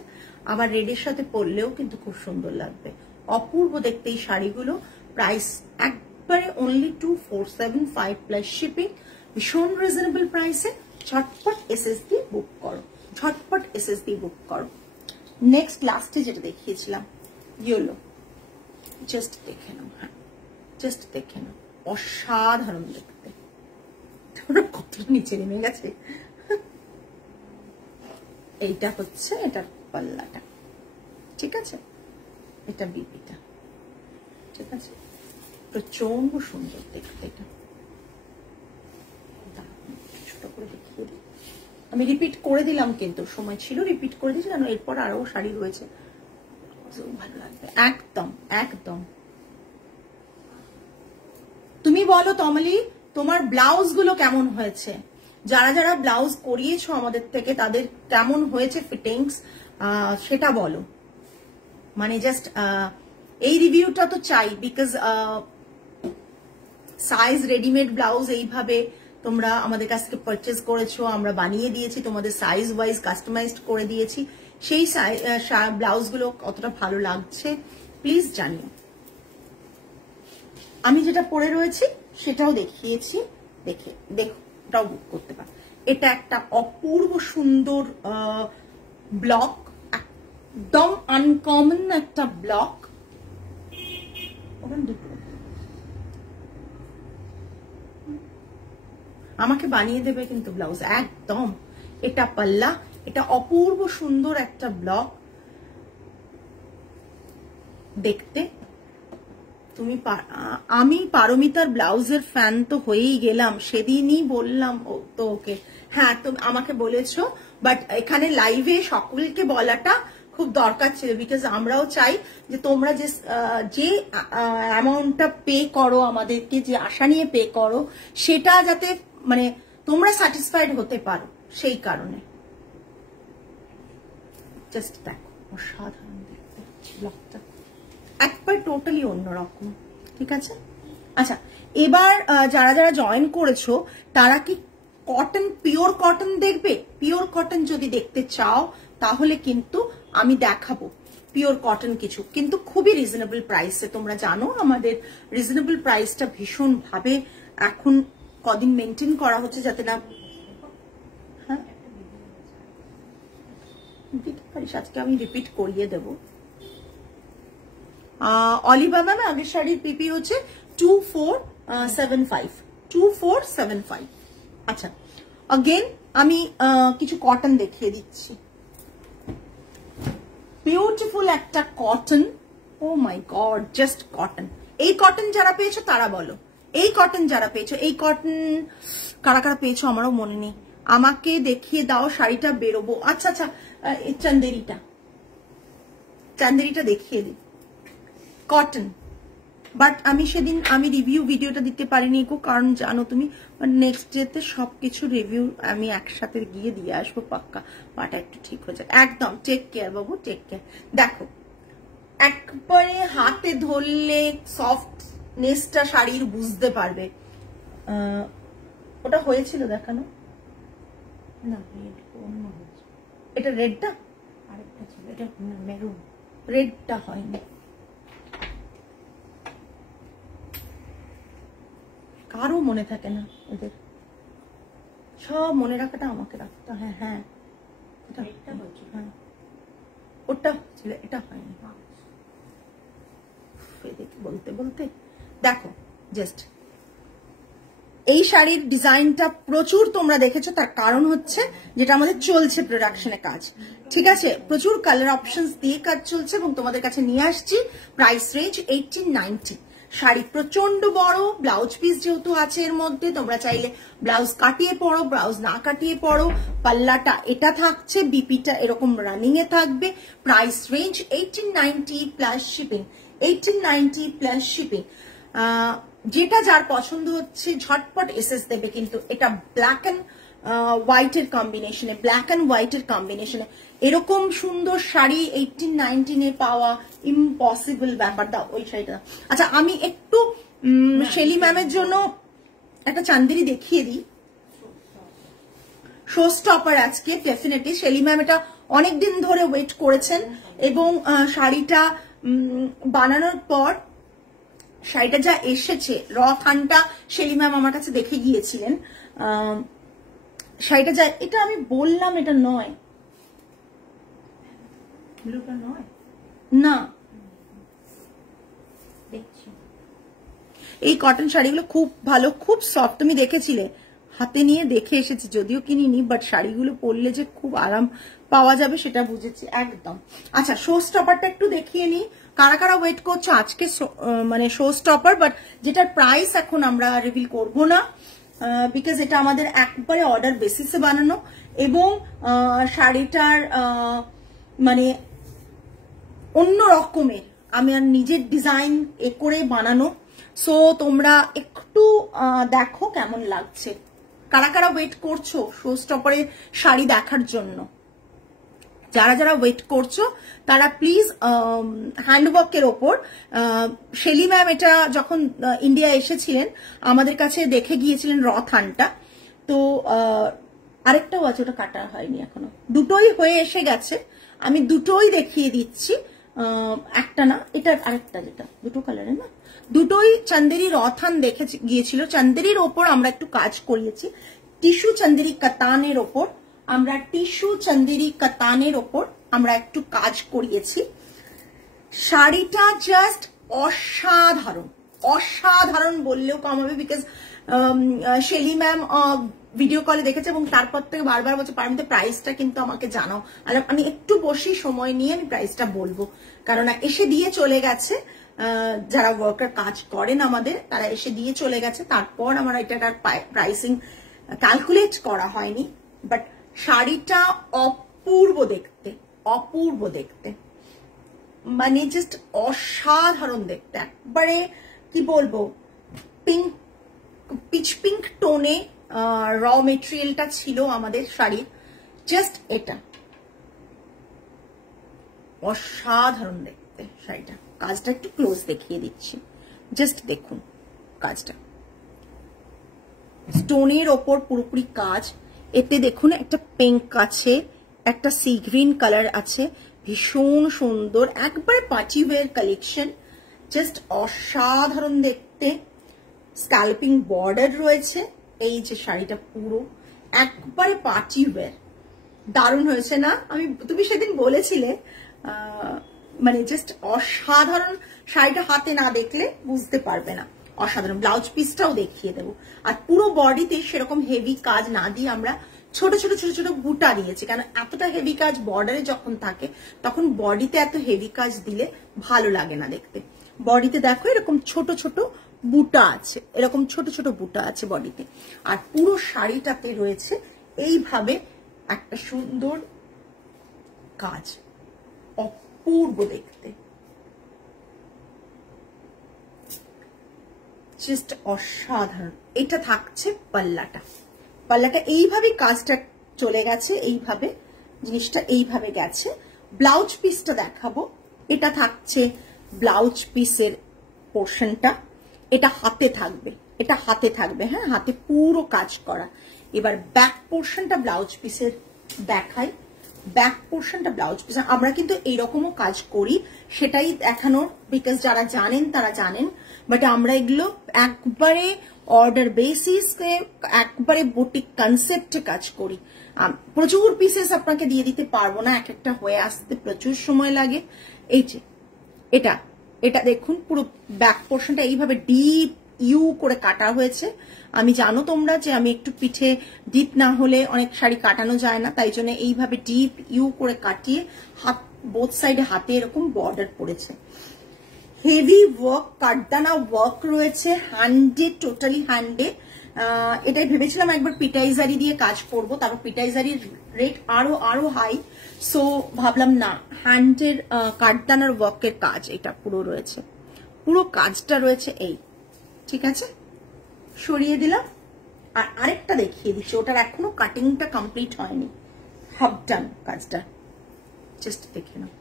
আবার রেডের সাথে পরলেও কিন্তু খুব সুন্দর লাগবে। অপূর্ব দেখতে এই শাড়িগুলো। প্রাইস একবারে অনলি 2475 প্লাস শিপিং, ভীষণ রিজনেবল প্রাইসে। ঝটপট এসএস দিয়ে বুক করো, ঝটপট এসএস দিয়ে বুক করো। নেক্সট লাস্টে যেটা দেখিয়েছিলাম ইয়েলো, জাস্ট দেখে নাও, হ্যাঁ জাস্ট দেখে নাও, অসাধারণ দেখতে। কতটা নিচে নেমে গেছে। এইটা হচ্ছে এটার পাল্লাটা, ঠিক আছে, এটা বিপিটা, ঠিক আছে। প্রচন্ড সুন্দর দেখতে এটা। ছোট করে দেখিয়ে দিই। আমি রিপিট করে দিলাম, কিন্তু সময় ছিল রিপিট করে দিয়েছি, কারণ এরপর আরো শাড়ি রয়েছে, ভালো লাগবে একদম একদম। তুমি বলো তমালি, তোমার ব্লাউজ গুলো কেমন হয়েছে? যারা যারা ব্লাউজ করিয়েছো আমাদের থেকে তাদের কেমন হয়েছে ফিটিংস সেটা বলো। মানে জাস্ট এই রিভিউটা তো চাই, বিকজ সাইজ রেডিমেড ব্লাউজ এইভাবে তোমরা আমাদের কাছ থেকে পারচেজ করেছো, আমরা বানিয়ে দিয়েছি, তোমাদের সাইজ ওয়াইজ কাস্টমাইজড করে দিয়েছি, সেই ব্লাউজ গুলো কতটা ভালো লাগছে প্লিজ জানিও। আমি যেটা পরে রয়েছি সেটাও দেখিয়েছি, দেখো ওটাও বুক করতে পারো। এটা একটা অপূর্ব সুন্দর ব্লক, একদম আনকমন একটা ব্লক। আমাকে বানিয়ে দেবে কিন্তু ব্লাউজ একদম। এটা পাল্লা, এটা অপূর্ব সুন্দর একটা ব্লক দেখতে। তুমি আমি পারমিতার ব্লাউজের ফ্যান তো হয়েই গেলাম, সেদিনই বললাম তো ওকে। হ্যাঁ তো আমাকে বলেছো, বাট এখানে লাইভে সকলকে বলাটা খুব দরকার ছিল, বিকজ আমরাও চাই যে তোমরা যে অ্যামাউন্টটা পে করো আমাদেরকে, যে আশা নিয়ে পে করো, সেটা যাতে মানে তোমরা স্যাটিসফাইড হতে পারো, সেই কারণে। জাস্ট দেখো অসাধারণ দেখতে ব্লকটা, একবার টোটালি অন্যরকম, ঠিক আছে। আচ্ছা এবার যারা যারা জয়েন করেছো তারা কি কটন, পিওর কটন দেখবে? পিওর কটন যদি দেখতে চাও তাহলে কিন্তু আমি দেখাবো পিওর কটন কিছু, কিন্তু খুবই রিজনেবল প্রাইসে। তোমরা জানো আমাদের রিজনেবল প্রাইসটা ভীষণ ভাবে এখন কদিন মেনটেন করা হচ্ছে, যাতে না, হ্যাঁ দিতে পারিস, আজকে আমি রিপিট করিয়ে দেবো। অলিভা ম্যাম আগের শাড়ির পিপি হচ্ছে 2475, 2475। আচ্ছা अगेन আমি কিছু কটন দেখিয়ে দিচ্ছি। বিউটিফুল একটা কটন, ও মাই গড, জাস্ট কটন। এই কটন যারা পেয়েছো তারা বলো, এই কটন যারা পেয়েছো, এই কটন কারা কারা পেয়েছো আমারও মনে নেই, আমাকে দেখিয়ে দাও শাড়িটা বেরোবো। আচ্ছা আচ্ছা চান্দেরিটা দেখিয়ে দিই, কটন। বাট আমি সেদিন আমি রিভিউ ভিডিওটা দিতে পারিনি গো, কারণ জানো তুমি নেক্সট ডেতে সবকিছু রিভিউ আমি একসাথে গিয়ে দিয়ে আসবো পাক্কা, পাটা একটু ঠিক হয়ে যায় একদম। টেক কেয়ার বাবু, টেক কেয়ার। দেখো একবারে হাতে ধরলে সফটনেসটা শাড়ির বুঝতে পারবে। ওটা হয়েছিল দেখানো না, রেড অন্য হয়েছে, এটা রেডটা আরেকটা ছিল, এটা মেরুন, রেডটা হয়নি। কারো মনে থাকে না ওদের, সব মনে রাখাটা আমাকে রাখতে। হ্যাঁ হ্যাঁ হ্যাঁ ওটা ছিল, এটা হয়নি। বলতে বলতে দেখো জাস্ট এই শাড়ির ডিজাইনটা প্রচুর তোমরা দেখেছো, তার কারণ হচ্ছে যেটা আমাদের চলছে প্রোডাকশনে কাজ, ঠিক আছে। প্রচুর কালার অপশনস দিয়ে কাজ চলছে এবং তোমাদের কাছে নিয়ে আসছি। Price range 1890। শাড়ি প্রচন্ড বড়, ব্লাউজ পিস যেহেতু আছে এর মধ্যে, তোমরা চাইলে ব্লাউজ কাটিয়ে পরো, ব্লাউজ না কাটিয়ে পরো। পাল্লাটা এটা থাকছে, বিপিটা এরকম রানিং এ থাকবে। Price range 1890 plus shipping, 1890 plus shipping. যেটা যার পছন্দ হচ্ছে ঝটপট এসএস দেবে, কিন্তু এটা ব্ল্যাক অ্যান্ড হোয়াইটের কম্বিনেশনে, ব্ল্যাক অ্যান্ড হোয়াইটের কম্বিনেশনে এরকম সুন্দর শাড়ি 1819 পাওয়া ইম্পসিবল ব্যাপার। দাও ওই শাড়িটা। আচ্ছা আমি একটু শেলি ম্যামের জন্য একটা চান্দেরি দেখিয়ে দিই, শো স্টপার আজকে ডেফিনেটলি। শেলি ম্যাম এটা অনেকদিন ধরে ওয়েট করেছেন এবং শাড়িটা বানানোর পর শাড়িটা যা এসেছে, র থানটা শেলি ম্যাম আমার কাছে দেখে গিয়েছিলেন। শাড়িটা যা, এটা আমি বললাম এটা নয়, ব্লুটা নয় না, দেখছি। এই কটন শাড়িগুলো খুব ভালো, খুব সফট। তুমি দেখেছিলে, হাতে নিয়ে দেখে এসেছি, যদিও কিনিনি, বাট শাড়িগুলো পরলে যে খুব আরাম পাওয়া যাবে সেটা বুঝেছি একদম। আচ্ছা শো স্টপারটা একটু দেখিয়ে নিই, কারা কারা ওয়েট করছো আজকে মানে শো স্টপার, বাট যেটার প্রাইস এখন আমরা রিভিল করব না। বিকজ এটা আমাদের একবারে অর্ডার বেসিসে বানানো এবং শাড়িটার মানে অন্য রকমের আমি আর নিজের ডিজাইন করে বানানো। সো তোমরা একটু দেখো কেমন লাগছে। কারা কারা ওয়েট করছো শো স্টপারে শাড়ি দেখার জন্য? যারা যারা ওয়েট করছো তারা প্লিজ হ্যান্ডওয়ার্কের ওপর, শেলি ম্যাম এটা যখন ইন্ডিয়া এসেছিলেন আমাদের কাছে দেখে গিয়েছিলেন র থানটা, তো আরেকটাও আছে, ওটা কাটা হয়নি এখনো, দুটোই হয়ে এসে গেছে, আমি দুটোই দেখিয়ে দিচ্ছি। একটা না, এটা আরেকটা, যেটা দুটো কালারের না, দুটোই চান্দেরি রথান দেখে গিয়েছিল। চান্দেরির ওপর আমরা একটু কাজ করিয়েছি, টিস্যু চান্দেরি কাতানের ওপর আমরা আমরা একটু কাজ করিয়েছি। শাড়িটা জাস্ট অসাধারণ, অসাধারণ বললেও কম হবে, বিকজ শেলি ম্যাম ভিডিও কলে দেখেছে এবং তারপর থেকে বারবার বলছে পারমিতা প্রাইসটা কিন্তু আমাকে জানাও। আর আমি একটু বসি সময় নিয়ে আমি প্রাইসটা বলবো, কারণ এসে দিয়ে চলে গেছে, যারা ওয়ার্কার কাজ করেন আমাদের তারা এসে দিয়ে চলে গেছে, তারপর আমার এটার প্রাইসিং ক্যালকুলেট করা হয়নি। বাট শাড়িটা অপূর্ব দেখতে, অপূর্ব দেখতে, মানে জাস্ট অসাধারণ দেখতে, একবারে কি বলবো, পিঙ্ক, পিচ পিঙ্ক টোনে র মেটেরিয়ালটা ছিল আমাদের শাড়ির। জাস্ট এটা অসাধারণ দেখতে শাড়িটা। কাজটা একটু ক্লোজ দেখিয়ে দিচ্ছি, জাস্ট দেখুন কাজটা, স্টোনের ওপর পুরোপুরি কাজ। এতে দেখুন একটা পিঙ্ক আছে, একটা সি গ্রিন কালার আছে, ভীষণ সুন্দর, একবারে পার্টি ওয়্যার কালেকশন, জাস্ট অসাধারণ দেখতে। স্ক্যালপিং বর্ডার রয়েছে, এই যে শাড়িটা পুরো একবারে পার্টি ওয়্যার, দারুণ হয়েছে না? তুমি সেদিন বলেছিলে, মানে জাস্ট অসাধারণ। শাড়িটা হাতে না দেখলে বুঝতে পারবে না, অসাধারণ। ব্লাউজ পিসটাও দেখিয়ে দেবো। আর পুরো বডিতে সেরকম হেভি কাজ না দিয়ে আমরা ছোট ছোট ছোট ছোট বুটা দিয়েছি, কারণ এতটা হেভি কাজ বর্ডারে যখন থাকে তখন বডিতে এত হেভি কাজ দিলে ভালো লাগে না দেখতে। বডিতে দেখো এরকম ছোট ছোট বুটা আছে, এরকম ছোট ছোট বুটা আছে বডিতে। আর পুরো শাড়িটাতে রয়েছে এইভাবে একটা সুন্দর কাজ, অপূর্ব দেখতে, জাস্ট অসাধারণ। এটা থাকছে পাল্লাটা, পাল্লাটা এইভাবে কাজটা চলে গেছে, এইভাবে জিনিসটা এইভাবে গেছে। ব্লাউজ পিসটা দেখাবো, এটা থাকছে ব্লাউজ পিসের পোর্শনটা, এটা হাতে থাকবে, এটা হাতে থাকবে, হ্যাঁ হাতে পুরো কাজ করা। এবার ব্যাক পোর্শনটা ব্লাউজ পিসের দেখাই, ব্যাক পোর্শনটা ব্লাউজ পিস আমরা কিন্তু এইরকমও কাজ করি, সেটাই দেখানোর, বিকজ যারা জানেন তারা জানেন। বাট আমরা এগুলো একবারে অর্ডার বেসিসে, একবারে বুটিক কনসেপ্টে কাজ করি। প্রচুর পিসেস আপনাকে দিয়ে দিতে পারবো না, এক একটা হয়ে আসতে প্রচুর সময় লাগে। এই যে এটা, এটা দেখুন পুরো ব্যাক পোর্শনটা এইভাবে ডিপ ইউ করে কাটা হয়েছে। আমি জানো তোমরা যে আমি একটু পিঠে ডিপ না হলে অনেক শাড়ি কাটানো যায় না, তাই জন্য এইভাবে ডিপ ইউ করে কাটিয়ে হাত বোথ সাইডে হাতে এরকম বর্ডার পড়েছে। হেভি ওয়ার্ক, কাঠদানা ওয়ার্ক রয়েছে, হ্যান্ডে, টোটালি হ্যান্ডে। এটাই ভেবেছিলাম একবার পিটাইজারি দিয়ে কাজ করব, তারপর পিটাইজারির রেট আরো হাই, সো ভাবলাম না, হ্যান্ডের কাঠদানার ওয়ার্কের কাজ এটা পুরো রয়েছে, পুরো কাজটা রয়েছে এই, ঠিক আছে, সরিয়ে দিলাম। আর আরেকটা দেখিয়ে দিচ্ছি, ওটার এখনো কাটিংটা কমপ্লিট হয়নি, হাফ ডান কাজটা, জাস্ট দেখে নাও।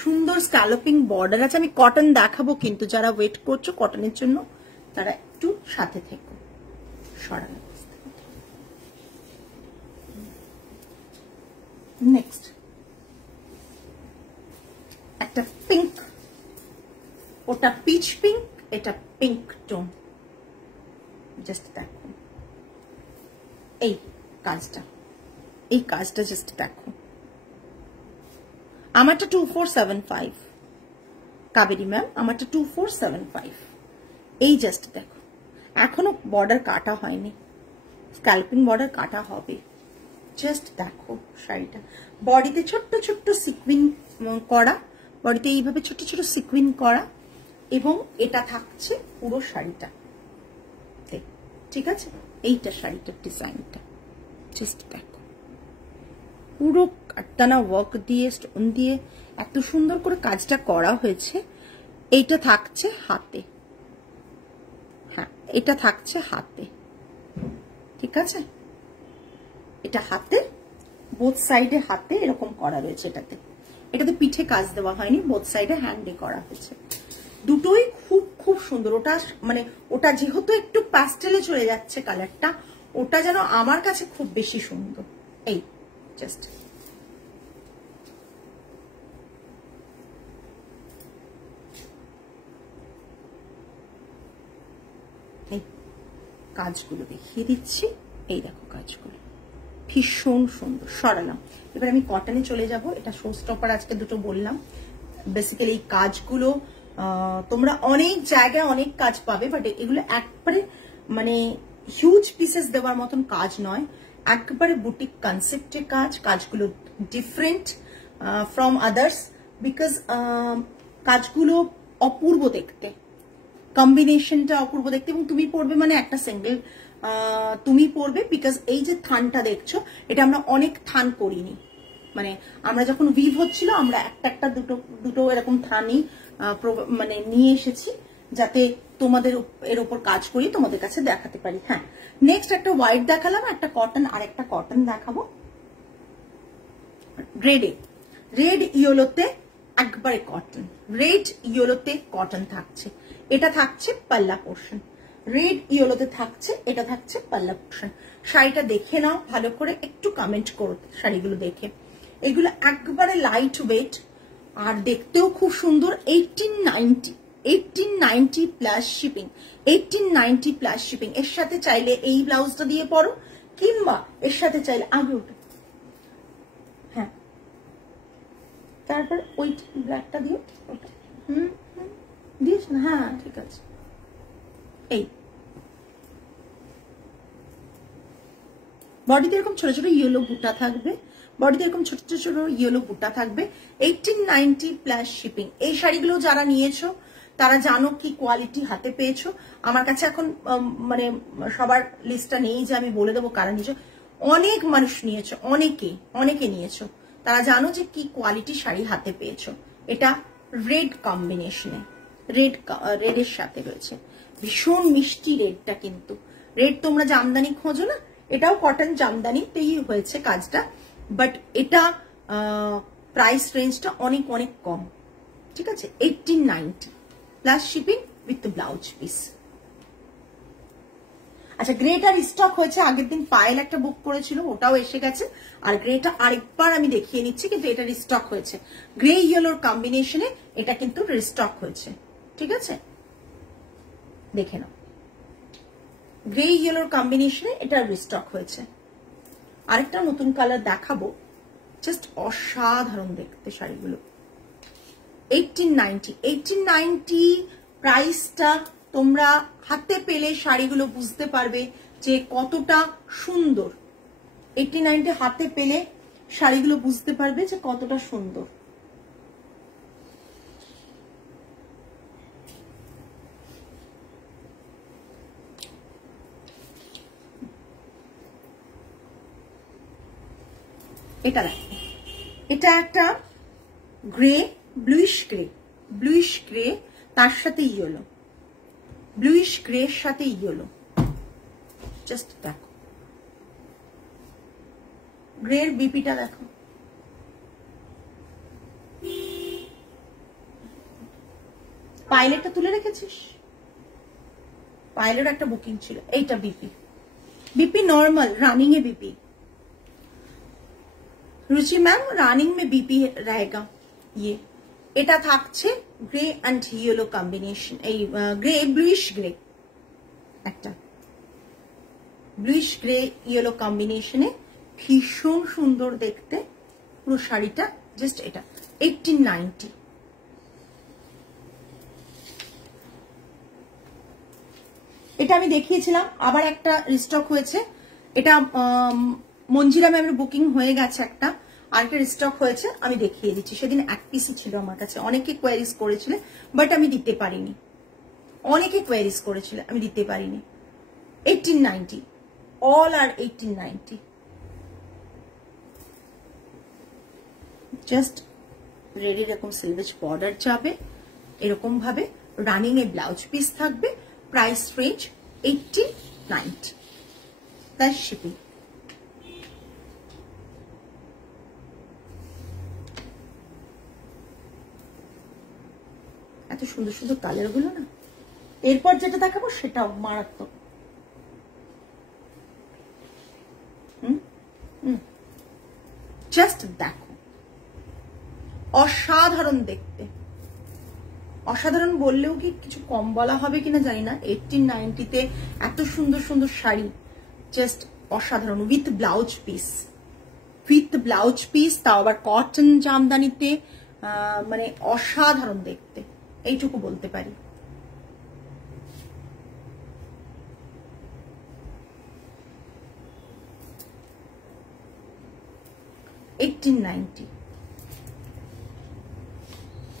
সুন্দর স্ক্যালপিং বর্ডার আছে। আমি কটন দেখাবো, কিন্তু যারা ওয়েট করছো কটনের জন্য তারা একটু সাথে থেকো। সরানো নেক্সট একটা পিঙ্ক, ওটা পিচ পিঙ্ক, এটা পিঙ্ক টোন, জাস্ট দেখো এই কাজটা, এই কাজটা জাস্ট দেখো। আমারটা 2475 কাবেরী ম্যাম, আমারটা 2475। এই জাস্ট দেখো, এখনো বর্ডার কাটা হয়নি, স্ক্যালপিং বর্ডার কাটা হবে। জাস্ট দেখো শাড়িটা, বডিতে ছোট্ট ছোট্ট সিকুইন করা, বডিতে এইভাবে ছোট ছোট সিকুইন করা, এবং এটা থাকছে পুরো শাড়িটা। ঠিক আছে, এইটা শাড়িটার ডিজাইনটা জাস্ট দেখো, পুরো কাটদানা ওয়ার্ক দিয়ে স্টোন দিয়ে এত সুন্দর করে কাজটা করা হয়েছে। এইটা থাকছে হাতে, হ্যাঁ এটা থাকছে হাতে, ঠিক আছে, এটা হাতে, বোথ সাইডে হাতে এরকম করা রয়েছে। এটাতে পিঠে কাজ দেওয়া হয়নি, বোথ সাইডে হ্যান্ডে করা হয়েছে। দুটোই খুব খুব সুন্দর। ওটা মানে ওটা যেহেতু একটু প্যাস্টেলে চলে যাচ্ছে কালারটা, ওটা যেন আমার কাছে খুব বেশি সুন্দর। এই জাস্ট এই কাজগুলো দেখিয়ে দিচ্ছি, এই দেখো কাজগুলো ভীষণ সুন্দর। সরালাম, এবার আমি কটনে চলে যাব। এটা শো স্টপার আজকে দুটো বললাম। বেসিক্যালি এই কাজগুলো তোমরা অনেক জায়গায় অনেক কাজ পাবে, বাট এগুলো একবারে মানে হিউজ পিসেস দেওয়ার মতন কাজ নয়, একবারে বুটিক কনসেপ্টের কাজ। কাজগুলো ডিফারেন্ট ফ্রম আদার্স, বিকজ কাজগুলো অপূর্ব দেখতে, কম্বিনেশনটা অপূর্ব দেখতে। এবং তুমি পরবে মানে একটা সিঙ্গেল তুমি পরবে, বিকজ এই যে থানটা দেখছো, এটা আমরা অনেক থান করিনি। মানে আমরা যখন উইভ হচ্ছিল, আমরা একটা দুটো এরকম থানই মানে নিয়ে এসেছি, যাতে তোমাদের এর উপর কাজ করি তোমাদের কাছে দেখাতে পারি। হ্যাঁ, নেক্সট একটা হোয়াইট দেখালাম, একটা কটন, আর একটা কটন দেখাবো রেডে। রেড ইয়েলোতে একবারে কটন, রেড ইয়েলোতে কটন থাকছে। এটা থাকছে পাল্লা পোর্শন, রেড ইয়েলোতে থাকছে, এটা থাকছে পাল্লা পোর্শন। শাড়িটা দেখে নাও ভালো করে, একটু কমেন্ট করো শাড়িগুলো দেখে। এগুলো একবারে লাইট ওয়েট আর দেখতেও খুব সুন্দর। 1890 প্লাস শিপিং, 1890 প্লাস শিপিং। এর সাথে চাইলে এই ব্লাউজটা দিয়ে পরো, কিংবা এর সাথে চাইলে আগে ওটা, হ্যাঁ তারপর ওই ব্ল্যাকটা দিও, ওটা দিস না, হ্যাঁ ঠিক আছে। এই বডিতে এরকম ছোট ছোট ইয়েলো বুটা থাকবে, বডিতে এরকম ছোট ছোট ইয়েলো বুটা থাকবে। 1890 প্লাস শিপিং। এই শাড়িগুলো যারা নিয়েছো তারা জানো কি কোয়ালিটি হাতে পেয়েছো। আমার কাছে এখন মানে সবার লিস্টটা নেই যে আমি বলে দেবো কারা নিয়েছো। অনেক মানুষ নিয়েছো, অনেকে নিয়েছো, তারা জানো যে কি কোয়ালিটি শাড়ি হাতে পেয়েছো। এটা রেড কম্বিনেশনে, রেডের সাথে রয়েছে, ভীষণ মিষ্টি রেডটা। কিন্তু রেড তোমরা জামদানি খোঁজো না, এটাও কটন জামদানিতেই হয়েছে কাজটা, বাট এটা প্রাইস রেঞ্জটা অনেক অনেক কম, ঠিক আছে। 1890 plus shipping with blouse piece. আচ্ছা, গ্রেটা রিস্টক হয়েছে। আগের দিন পায়েল একটা বুক করেছিল, ওটাও এসে গেছে। আর গ্রেটা আরেকবার আমি দেখিয়ে নিচ্ছি, কিন্তু এটা রিস্টক হয়েছে। গ্রে ইয়েলোর কম্বিনেশনে এটা কিন্তু রিস্টক হয়েছে, ঠিক আছে, দেখে নাও। গ্রে ইয়েলোর কম্বিনেশনে এটা রিস্টক হয়েছে। আরেকটা নতুন কালার দেখাবো, জাস্ট অসাধারণ দেখতে শাড়িগুলো। 1890 প্রাইসটা তোমরা হাতে পেলে শাড়িগুলো বুঝতে পারবে যে কতটা সুন্দর। 1890 হাতে পেলে শাড়িগুলো বুঝতে পারবে যে কতটা সুন্দর। এটা দেখো, এটা একটা গ্রে, ব্লুইশ গ্রে, তার সাথে ইয়েলো, ব্লুইশ গ্রে সাথে ইয়েলো। জাস্ট দেখো গ্রের বিপিটা দেখো, পাইলেটটা তুলে রেখেছিস? পাইলেট একটা বুকিং ছিল। এইটা বিপি নর্মাল, রানিং এ বিপি। रुचि मैम रनिंग में बीपी रहेगा ये। এটা থাকছে গ্রে এন্ড ইয়েলো কম্বিনেশন, এই গ্রে ব্লুইশ গ্রে, একটা ব্লুইশ গ্রে ইয়েলো কম্বিনেশনে ভীষণ সুন্দর দেখতে পুরো শাড়িটা। জাস্ট এটা 1890। এটা আমি দেখিয়েছিলাম, আবার একটা রিস্টক হয়েছে। এটা মঞ্জিরা ম্যামের বুকিং হয়ে গেছে একটা, আরেকটা রিস্টক হয়েছে, আমি দেখিয়ে দিচ্ছি। সেদিন এক পিসই ছিল আমার কাছে, অনেকে কোয়ারিজ করেছিল, বাট আমি দিতে পারিনি। অনেকে কোয়ারিজ করেছিল, আমি দিতে পারিনি। 1890, all are 1890. জাস্ট রেডি এরকম সিলভেজ বর্ডার যাবে, এরকম ভাবে রানিং এ ব্লাউজ পিস থাকবে, প্রাইস রেঞ্জ 1890 প্লাস শিপিং। এত সুন্দর সুন্দর কালার গুলো না। এরপর যেটা দেখাবো সেটাও মারাত্মক। জাস্ট দেখো, অসাধারণ দেখতে। অসাধারণ বললেও কি কিছু কম বলা হবে কিনা জানি না। 1890-তে এত সুন্দর সুন্দর শাড়ি, জাস্ট অসাধারণ। With blouse piece, with blouse piece, তাও আবার কটন জামদানিতে, মানে অসাধারণ দেখতে, এইটুকু বলতে পারি। $1890।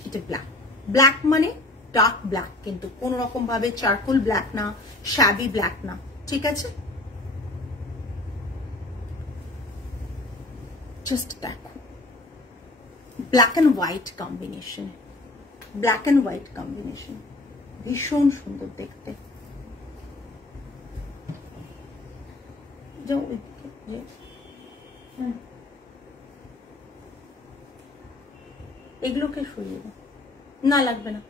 এটা ব্ল্যাক, ব্ল্যাক মানে ডার্ক ব্ল্যাক, কিন্তু কোন রকম ভাবে চারকোল ব্ল্যাক না, শ্যাবি ব্ল্যাক না, ঠিক আছে? জাস্ট দেখো, black and white combination, black and white combination, ভীষণ সুন্দর দেখতে। এগুলোকে সরিয়ে দাও, না লাগবে না।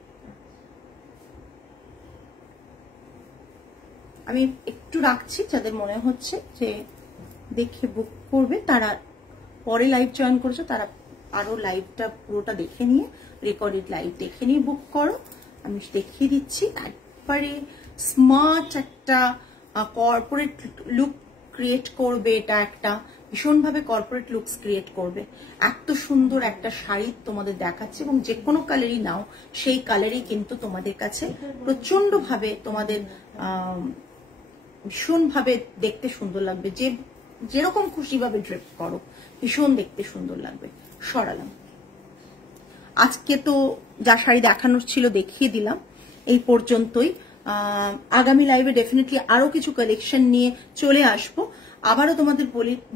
আমি একটু রাখছি, যাদের মনে হচ্ছে যে দেখে বুক করবে তারা পরে লাইভ জয়েন করেছো, তারা আরো লাইভটা পুরোটা দেখে নিয়ে, রেকর্ডেড লাইভ দেখে নিয়ে বুক করো। আমি দেখিয়ে দিচ্ছি, একবারে স্মার্ট একটা কর্পোরেট লুক ক্রিয়েট করবে। এটা একটা ভীষণভাবে কর্পোরেট লুকস ক্রিয়েট করবে। এত সুন্দর একটা শাড়ি তোমাদের দেখাচ্ছে, এবং যে কোনো কালারই নাও সেই কালারই কিন্তু তোমাদের কাছে প্রচন্ড ভাবে, তোমাদের ভীষণভাবে দেখতে সুন্দর লাগবে। যেরকম খুশি ভাবে ড্রেপ করো, ভীষণ দেখতে সুন্দর লাগবে। সরালাম। আজকে তো যা শাড়ি দেখানোর ছিল দেখিয়ে দিলাম, এই পর্যন্তই। আগামী লাইভে ডেফিনেটলি আরো কিছু কালেকশন নিয়ে চলে আসবো। আবারও তোমাদের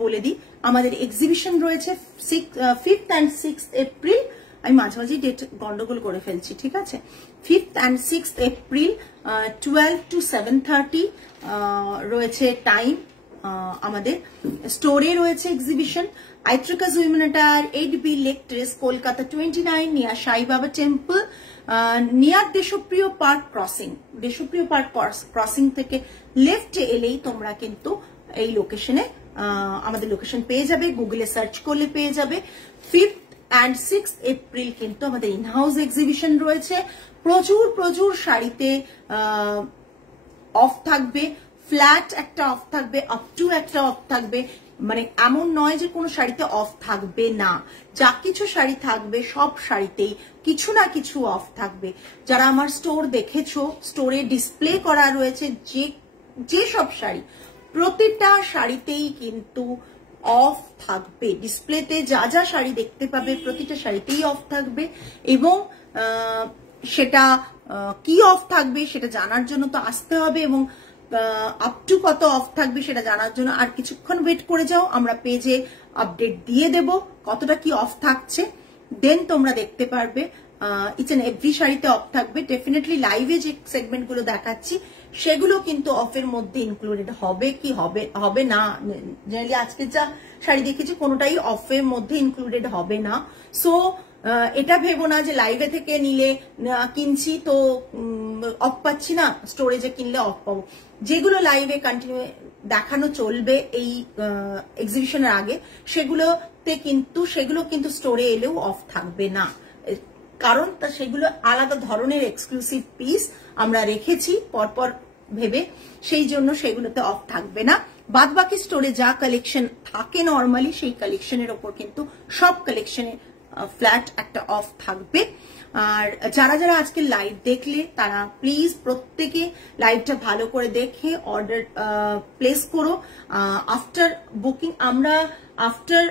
বলে দিই, আমাদের এক্সিবিশন রয়েছে 5th and 6th এপ্রিল। আমি মাঝে মাঝে ডেট গন্ডগোল করে ফেলছি, ঠিক আছে? 5th and 6th April 12 to 7:30 রয়েছে টাইম। আমাদের স্টোরে রয়েছে এক্সিবিশন, আইট্রিকাস women attire, 8B lake terrace, Kolkata 29, near Sai Baba temple, near Deshapriya park crossing. Deshapriya park crossing থেকে লেফটে এলেই তোমরা কিন্তু এই লোকেশনে আমাদের লোকেশন পেয়ে যাবে, গুগলে সার্চ করলে পেয়ে যাবে। 5th and 6th এপ্রিল কিন্তু আমাদের ইনহাউস এক্সিবিশন রয়েছে। প্রচুর প্রচুর শাড়িতে অফ থাকবে, ফ্ল্যাট একটা অফ থাকবে, আপ টু একটা অফ থাকবে। মানে এমন নয় যে কোনো শাড়িতে অফ থাকবে না, যা কিছু শাড়ি থাকবে সব শাড়িতেই কিছু না কিছু অফ থাকবে। যারা আমার স্টোর দেখেছো, স্টোরে ডিসপ্লে করা রয়েছে যে সব শাড়ি, প্রতিটা শাড়িতেই কিন্তু অফ থাকবে। ডিসপ্লেতে যা যা শাড়ি দেখতে পাবে প্রতিটা শাড়িতেই অফ থাকবে, এবং সেটা কি অফ থাকবে সেটা জানার জন্য তো আসতে হবে, এবং আপ টু কত অফ থাকবে সেটা জানার জন্য আর কিছুক্ষণ ওয়েট করে যাও, আমরা পেজে আপডেট দিয়ে দেব কতটা কি অফ থাকছে। দেন তোমরা দেখতে পারবে ইচ এন্ড এভরি শাড়িতে অফ থাকবে। ডেফিনেটলি লাইভে যে সেগমেন্ট গুলো দেখাচ্ছি সেগুলো কিন্তু অফের মধ্যে ইনক্লুডেড হবে কি হবে না। জেনারেলি আজকে যা শাড়ি দেখেছি কোনোটাই অফের মধ্যে ইনক্লুডেড হবে না। সো এটা ভেবো না যে লাইভে থেকে নিলে কিনছি তো অফ পাচ্ছি না, স্টোরেজে কিনলে অফ পাবো। যেগুলো লাইভে কন্টিনিউ দেখানো চলবে এই এক্সিবিশনের আগে, সেগুলো কিন্তু স্টোরে এলেও অফ থাকবে না, কারণ সেগুলো আলাদা ধরনের এক্সক্লুসিভ পিস আমরা রেখেছি পরপর ভেবে, সেই জন্য সেগুলোতে অফ থাকবে না। বাদ বাকি স্টোরে যা কালেকশন থাকে নর্মালি সেই কালেকশনের ওপর কিন্তু সব কালেকশনে ফ্ল্যাট একটা অফ থাকবে। আর যারা যারা আজকে লাইভ দেখলে তারা প্লিজ প্রত্যেকে লাইভটা ভালো করে দেখে অর্ডার প্লেস করো। আফটার বুকিং আমরা আফটার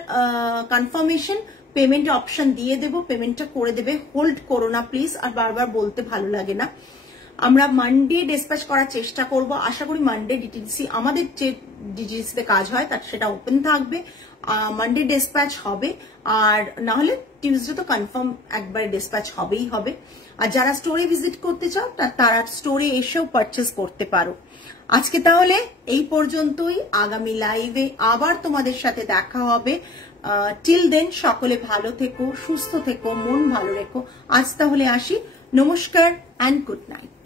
কনফার্মেশন পেমেন্ট অপশন দিয়ে দেবো, পেমেন্টটা করে দেবে। হোল্ড করো না প্লিজ, আর বারবার বলতে ভালো লাগে না। আমরা মানডে ডিসপ্যাচ করার চেষ্টা করব। আশা করি মানডে ডিটিসি আমাদের যে ডিটিসিতে কাজ হয় তার সেটা ওপেন থাকবে, মানডে ডিসপ্যাচ হবে, আর না হলে টিউসডে তো কনফার্ম একবার ডিসপ্যাচ হবেই হবে। আর যারা স্টোরে ভিজিট করতে চাও তারা স্টোরে এসেও পারচেস করতে পারো। আজকে তাহলে এই পর্যন্তই, আগামী লাইভে আবার তোমাদের সাথে দেখা হবে। টিল দেন সকলে ভালো থেকো, সুস্থ থেকো, মন ভালো রেখো। আজ তাহলে আসি, নমস্কার অ্যান্ড গুড নাইট।